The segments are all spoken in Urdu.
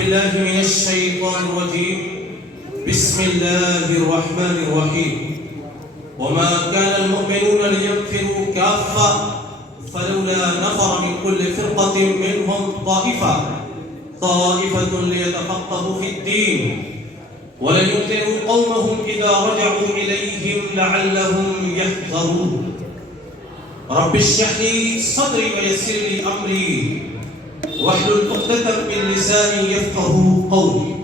بالله من الشيطان الرجيم بسم الله الرحمن الرحيم وما كان المؤمنون لينفروا كافة فلولا نفر من كل فرقة منهم طائفة ليتفقهوا في الدين ولينذروا قومهم إذا رجعوا إليهم لعلهم يحذرون رب اشرح لي صدري ويسر لي أمري واحلل عقدة من لساني يفقهوا قولي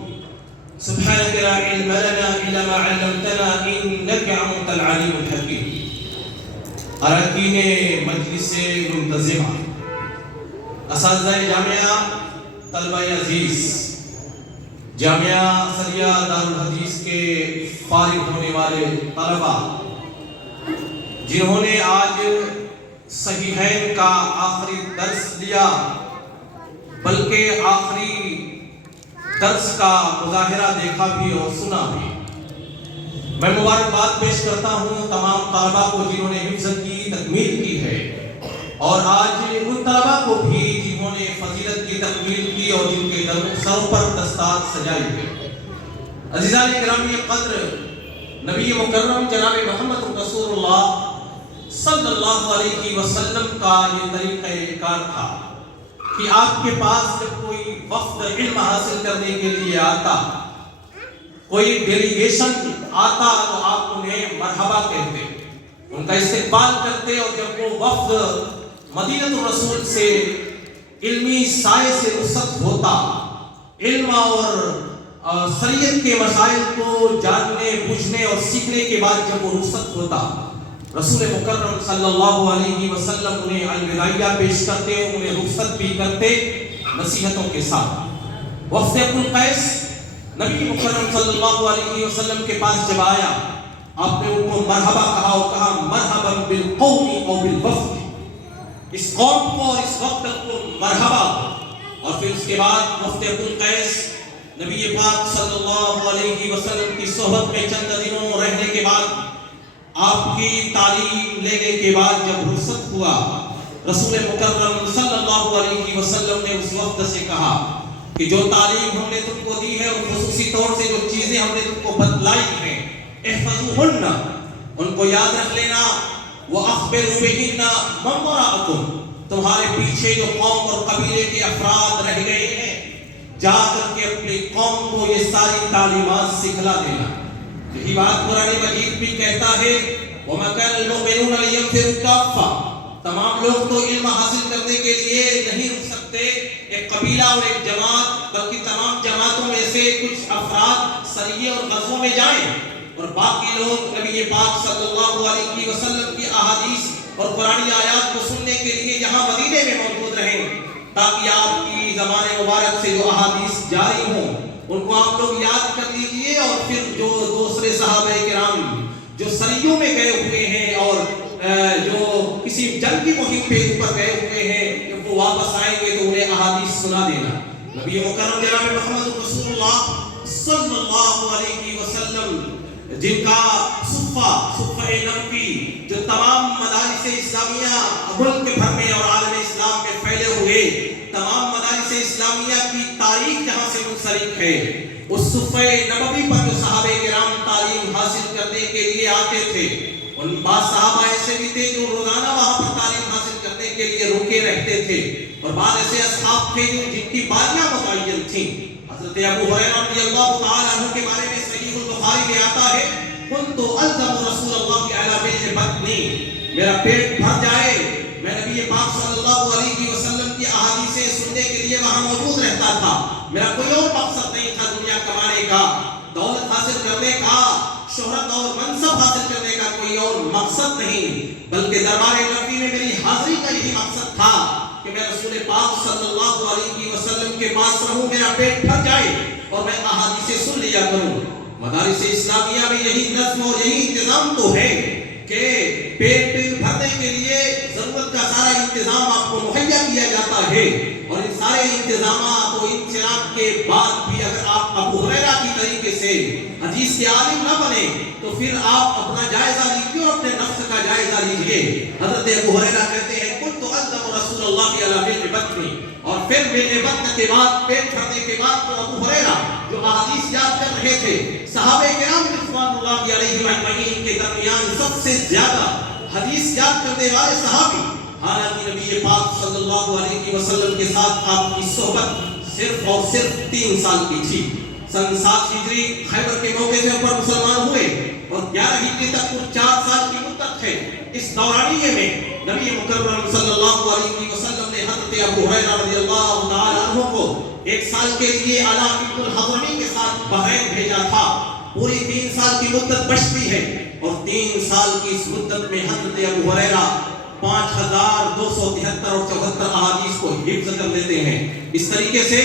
سبحانك لا علم لنا إلا ما علمتنا إنك أنت العليم الحكيم أراكين مجلس منتظمة اساتذہ جامعہ طلبہ عزیز جامعہ سریہ دارالحدیث کے فارغ ہونے والے طلبہ جنہوں نے آج صحیحین کا آخری درس لیا بلکہ آخری درس کا مظاہرہ دیکھا بھی اور سنا بھی، میں مبارکباد پیش کرتا ہوں تمام طلبہ کو جنہوں نے حفظ کی تکمیل کی ہے، اور آج ان طلبہ کو بھی جنہوں نے فضیلت کی تکمیل کی اور جن کے سروں پر دستار سجائی ہے۔ عزیزان گرامی قدر، نبی مکرم جناب محمد رسول اللہ صلی اللہ علیہ وسلم کا یہ طریقہ کار تھا کہ آپ کے پاس جب کوئی وفد علم حاصل کرنے کے لیے آتا، کوئی ڈیلیگیشن آتا، تو آپ انہیں مرحبا کہتے، ان کا استقبال کرتے، اور جب وہ وفد مدینہ الرسول سے علمی سائے سے رخصت ہوتا، علم اور شریعت کے مسائل کو جاننے بوجھنے اور سیکھنے کے بعد جب وہ رخصت ہوتا، رسول مکرم صلی اللہ علیہ وسلم انہیں الوداعیہ پیش کرتے، انہیں رخصت بھی کرتے نصیحتوں کے ساتھ۔ وفد ابو القیس نبی مکرم صلی اللہ علیہ وسلم کے پاس جب آیا، آپ نے ان کو مرحبا کہا اور کہا مرحبا بالقوم او بالوفد، اس قوم کو اور اس وقت کو مرحبا۔ اور پھر اس کے بعد وفد ابو القیس نبی پاک صلی اللہ علیہ وسلم کی صحبت میں چند دنوں رہنے کے بعد، آپ کی تعلیم لینے کے بعد جب رخصت ہوا، رسول مکرم صلی اللہ علیہ وسلم نے اس وفد سے کہا کہ جو تعلیم ہم نے تم کو دی ہے اور خصوصی طور سے جو چیزیں ہم نے تم کو بتلائی ہیں، احفظوہن، ان کو یاد رکھ لینا، وَأَخْبِرُوا بِهِنَّ مَنْ وَرَاءَكُمْ، تمہارے پیچھے جو قوم اور قبیلے کے افراد رہ گئے ہیں، جا کر کے اپنی قوم کو یہ ساری تعلیمات سکھلا دینا۔ یہی بات قرآن مجید بھی کہتا ہے وَمَا كَانَ الْمُؤْمِنُونَ لِيَنفِرُوا كَافَّةً، تمام لوگ تو علم حاصل کرنے کے لیے نہیں رک سکتے ایک قبیلہ اور ایک جماعت، بلکہ تمام جماعتوں میں سے کچھ افراد سریے اور غزووں میں جائیں، اور باقی لوگ نبی پاک صلی اللہ علیہ وسلم کی احادیث اور قرآنی آیات کو سننے کے لیے یہاں مدینے میں موجود رہیں، تاکہ آپ کی زبان مبارک سے جو احادیث جاری ہوں ان کو آپ لوگ یاد کر لیجئے، اور پھر جو دوسرے صحابہ کرام جو سریوں میں گئے ہوئے ہیں اور جو کسی جنگ کی مہم پہ اوپر گئے ہوئے ہیں، جب وہ واپس آئیں گے تو انہیں احادیث سنا دینا۔ نبی مکرم جناب محمد رسول اللہ صلی اللہ علیہ وسلم جن کا صفہ نبوی جو تمام مدارس اسلامیہ ملک بھر میں اور عالم اسلام میں پھیلے ہوئے تمام مدارس اسلامیہ کی تاریخ جہاں سے منسلک ہے، اس صفہ نبوی پر جو صحابہ کرام تعلیم حاصل کرنے کے لیے آتے تھے، ان بعض صحابہ ایسے بھی تھے جو روزانہ وہاں پر تعلیم حاصل کرنے کے لیے رکے رہتے تھے، اور بعض ایسے اصحاب تھے جن کی باریاں متعین تھیں۔ حضرت ابو ہریرہ رضی اللہ تعالی عنہ کے بارے میں صحیح البخاری میں آتا ہے كنت الزم رسول اللہ علی بیض بطنی، میرا پیٹ بھر جائے میں نبی پاک صلی اللہ علیہ وسلم کی احادیثیں سننے کے لیے وہاں موجود رہتا تھا۔ میرا کوئی اور مقصد نہیں تھا دنیا کمانے کا، دولت حاصل کرنے کا، شہرت اور منصب حاصل کرنے کا کوئی اور مقصد نہیں، بلکہ دربار نبی میں میری حاضری کا یہی مقصد تھا کہ میں رسول پاک صلی اللہ علیہ وسلم کے پاس رہوں، میرا پیٹ بھر جائے اور میں احادیثیں سن لیا کروں۔ مدارس اسلامیہ میں یہی نظم اور یہی انتظام تو ہے کہ پیٹ بھرنے کے لیے ضرورت کا سارا انتظام آپ کو مہیا کیا جاتا ہے، اور ان سارے انتظامات و انتظام کے بعد بھی اگر آپ ابو ہریرہ کی طریقے سے حدیث کے عالم نہ بنے تو پھر آپ اپنا جائزہ لیجیے اور اپنے نفس کا جائزہ لیجیے۔ حضرت ابو ہریرہ کہتے ہیں كنت ألزم رسول الله على بیض بطنی، اور اور پھر ملنے وقت کے بعد پیٹ بھرنے کے بعد تو ابو ہریرہ جو احادیث یاد کر رہے تھے، صحابہ کرام رضوان اللہ علیہم اجمعین کے درمیان سب سے زیادہ حدیث یاد کرنے والے صحابی، حالانکہ نبی پاک صلی اللہ علیہ وسلم کے ساتھ آپ کی صحبت صرف اور صرف 3 سال کی تھی۔ سن 7 ہجری خیبر کے موقع سے اوپر مسلمان ہوئے اور 11 ہجری تک کل 4 سال کی مدت ہے۔ اس دورانیے میں نبی مکرم صلی اللہ علیہ وسلم نے حضرت ابو ہریرہ رضی اللہ تعالی عنہ کو 1 سال کے لیے علا ابن الحضرمی کے ساتھ بحرین بھیجا تھا۔ پوری 3 سال کی مدت بچتی ہے اور 3 سال کی اس مدت میں حضرت ابو ہریرہ 5273 اور 74 احادیث کو حفظ کر لیتے ہیں۔ اس طریقے سے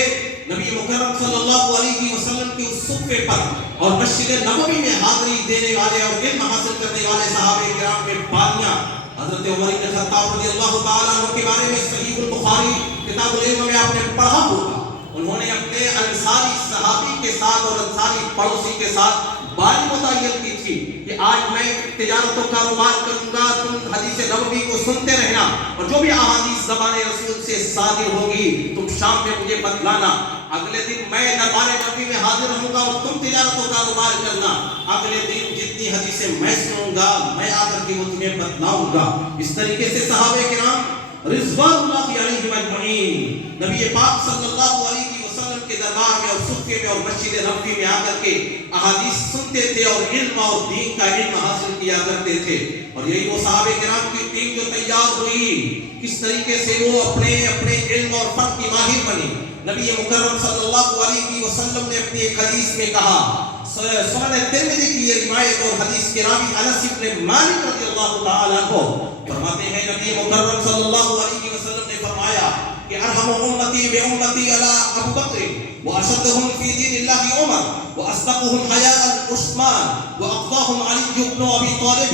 نبی مکرم صلی اللہ علیہ وسلم کی اس صفے پر اور مسجد نبوی میں حاضری دینے والے اور علم حاصل کرنے والے صحابہ کرام میں باریاں حضرت عمر بن خطاب رضی اللہ تعالیٰ عنہ کے بارے میں صحیح البخاری کتاب العلم میں آپ نے پڑھا ہوگا۔ انہوں نے اپنے انصاری صحابی کے ساتھ اور انصاری پڑوسی کے ساتھ باری متعین کی تھی کہ آج میں تجارت و کاروبار کروں گا، تم حدیث نبوی کو سنتے رہنا اور جو بھی احادیث زبان رسول سے صادر ہوگی تم شام میں مجھے بتلانا۔ اگلے دن میں دربار نبوی میں حاضر رہوں گا اور تم تجارت و کاروبار کرنا۔ اگلے دن جتنی حدیثیں میں سنوں گا میں آ کر کے وہ تمہیں بتلاؤں گا۔ اس طریقے سے صحابہ کرام رضوان اللہ علیہم اجمعین نبی پاک صلی اللہ علیہ وسلم کے دربار میں اور صفے میں اور مسجد نبوی میں آ کر کے احادیث سنتے تھے اور علم اور دین کا علم حاصل کیا کرتے تھے۔ اور یہی وہ صحابہ کرام کی ٹیم جو تیار ہوئی، کس طریقے سے وہ اپنے علم اور فن کی ماہر بنی۔ نبی مکرم صلی اللہ علیہ وسلم نے اپنی ایک حدیث میں کہا، سنن ترمذی کی یہ روایت اور حدیث کے راوی انس بن مالک رضی اللہ تعالی عنہ فرماتے ہیں نبی مکرم صلی اللہ علیہ وسلم نے فرمایا کہ ارحم امتی بامتی علی ابو بکر واشدهم فی دین اللہ عمر واصدقهم حیاء عثمان واقضاهم علی بن ابی طالب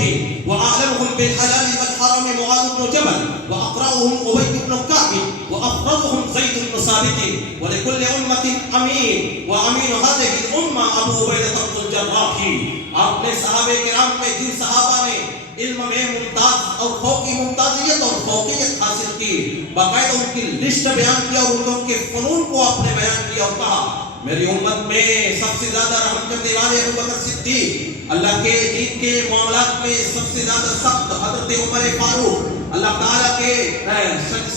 واعلمهم بالحلال والحرام معاذ بن جبل واقرأهم ابی بن کعب وافرضهم زید بن ثابت ولكل امة امین وامین هذه الامة ابو عبیدہ بن الجراح۔ آپ نے صحابہ کرام میں جن صحابہ نے علم میں ممتاز اور فوقی ممتازیت اور فوقیت حاصل کی، باقاعدہ ان کی لسٹ بیان کیا اور ان کے فنون کو آپ نے بیان کیا اور کہا میری امت میں سب سے زیادہ رحم کرنے والے ابو بکر صدیق، اللہ کے دین کے معاملات میں سب سے زیادہ سخت حضرت عمر فاروق، اللہ تعالیٰ کے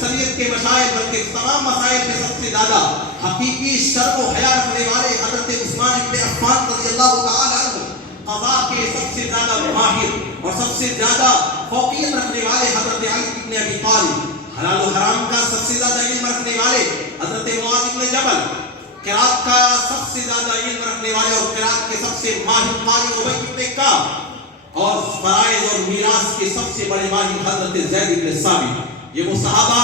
شریعت کے مسائل بلکہ تمام مسائل میں سب سے زیادہ حقیقی شرم و حیا رکھنے والے حضرت عثمان بن عفان رضی اللہ تعالیٰ عنہ، قضاء کے سب سے زیادہ ماہر اور سب سے زیادہ فوقیت رکھنے والے حضرت علی بن ابی طالب، حلال و حرام کا سب سے زیادہ علم رکھنے والے حضرت معاذ بن جبل، قرات کا سب سے زیادہ علم رکھنے والے اور قرات کے سب سے ماہر قاری ابی بن کعب، اور فرائض اور میراث کے سب سے بڑے ماہر حضرت زید بن ثابت۔ یہ وہ صحابہ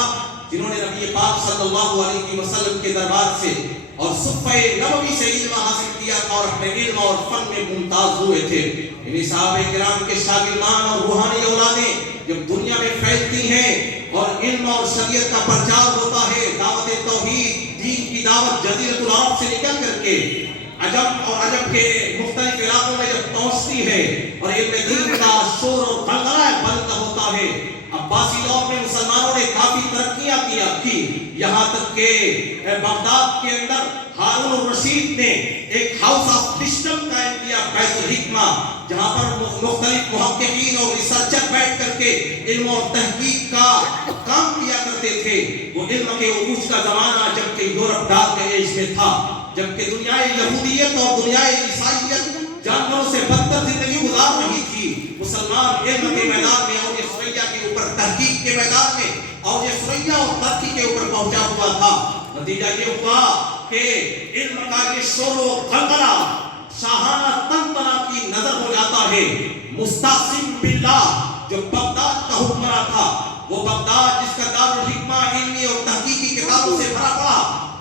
جنہوں نے نبی پاک صلی اللہ علیہ وسلم کے دربار سے اور صفحہ نبوی سے علم حاصل کیا اور اپنے علم اور فن میں ممتاز ہوئے تھے۔ انہی صحابہ کرام کے شاگردان اور روحانی اولادیں جب دنیا میں پھیلتی ہیں اور علم اور شریعت کا پرچار ہوتا ہے، دعوت توحید دین کی دعوت جزیرۃ العرب سے نکل کر کے عجب اور عجب کے مختلف علاقوں میں جب پہنچتی ہے اور علم دین کا شور اور غلغلہ بلند ہوتا ہے، عباسی دور میں مسلمانوں نے کافی ترقیاں کی، یہاں تک کہ بغداد کے اندر ہارون الرشید نے ایک ہاؤس آف وزڈم قائم کیا، بیت الحکمہ، جہاں پر مختلف محققین اور ریسرچر بیٹھ کر کے علم اور تحقیق کا کام کیا کرتے تھے۔ وہ علم کے عروج کا زمانہ جبکہ یورپ ڈارک ایج میں تھا، جبکہ دنیائے یہودیت اور دنیائے عیسائیت جانوروں سے بدتر زندگی گزار رہی تھی، مسلمان علم کے میدان میں اور یہ سریا کے اوپر تحقیق کے میدان میں اور یہ سریا اور ترقی کے اوپر پہنچا ہوا تھا۔ نتیجہ یہ ہوا کہ علم کا یہ شور و غلغلہ شاہانہ تنتنا کی نظر ہو جاتا ہے۔ مستعصم باللہ جو بغداد کا حکمراں تھا، وہ بغداد جس کا دارالحکمہ علمی اور تحقیقی کتابوں سے بھرا پڑا،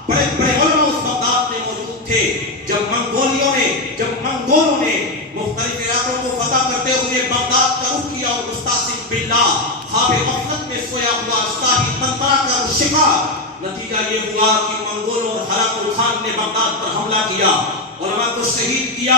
بڑے بڑے علماء اس بغداد میں موجود تھے۔ جب منگولوں نے مختلف علاقوں کو فتح کرتے ہوئے بغداد کا رخ کیا اور مستعصم باللہ خواب غفلت میں سویا ہوا شاہی تنتنا کا شکار، نتیجہ یہ ہوا کہ منگولوں اور ہلاکو خان نے بغداد پر حملہ کیا، علماء کو شہید کیا،